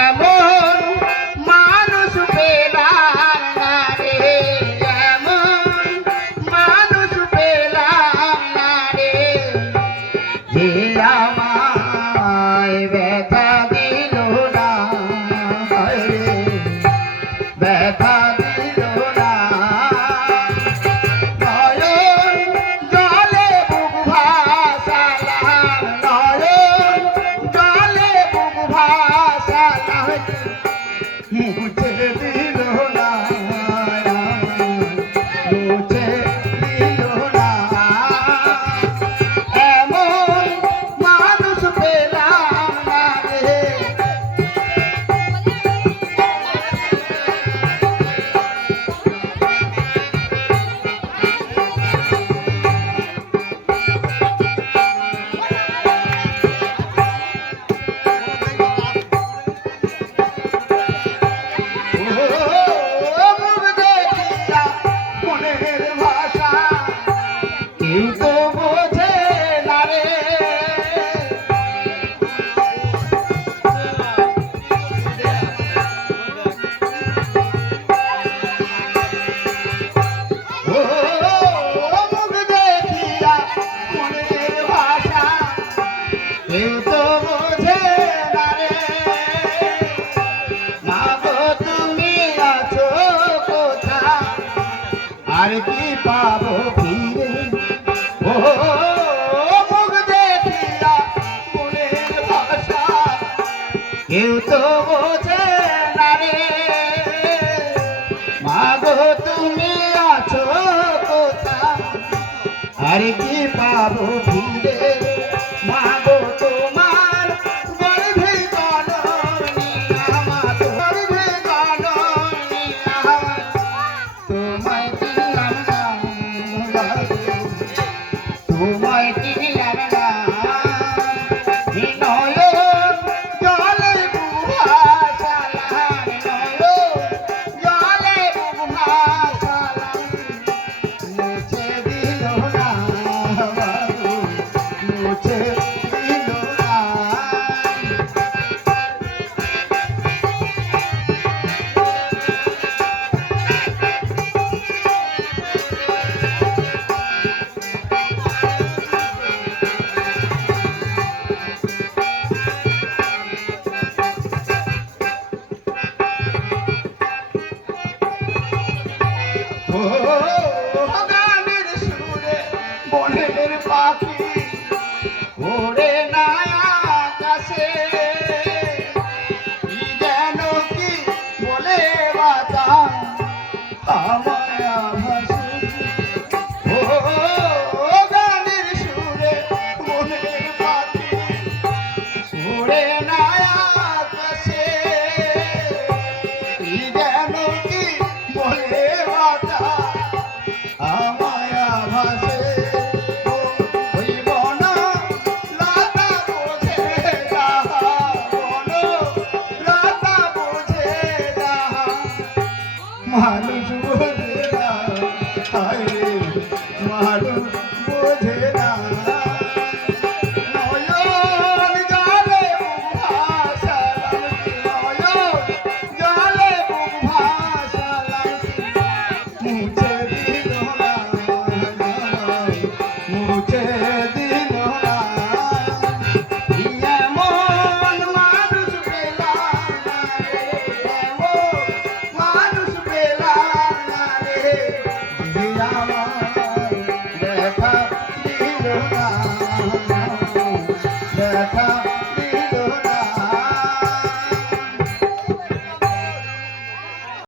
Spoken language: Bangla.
এমন মানুষ পেলাম না রে, এমন মানুষ পেলাম না রে, যে আমায় ব্যথা দিল না, ব্যথা দিল না। নয়ন জলে বুক ভাসালাম, নয়ন জলে বুক ভাসালাম, মুছে দিল না, মুছে দিল না। এমন মানুষ পেলাম না রে। কেউ তো বোঝে না রে, ও মুখ দেখিয়া মনের ভাষা কেউ তো বোঝে না রে। মা গো তুমি আছো কোথায়, আর কি পাবো ফিরে, ও মুখ দেখিয়া মনের ভাষা কেউ তো বোঝে না রে। মা গো তুমি আছো কোথায়, আর কি পাবো ফিরে।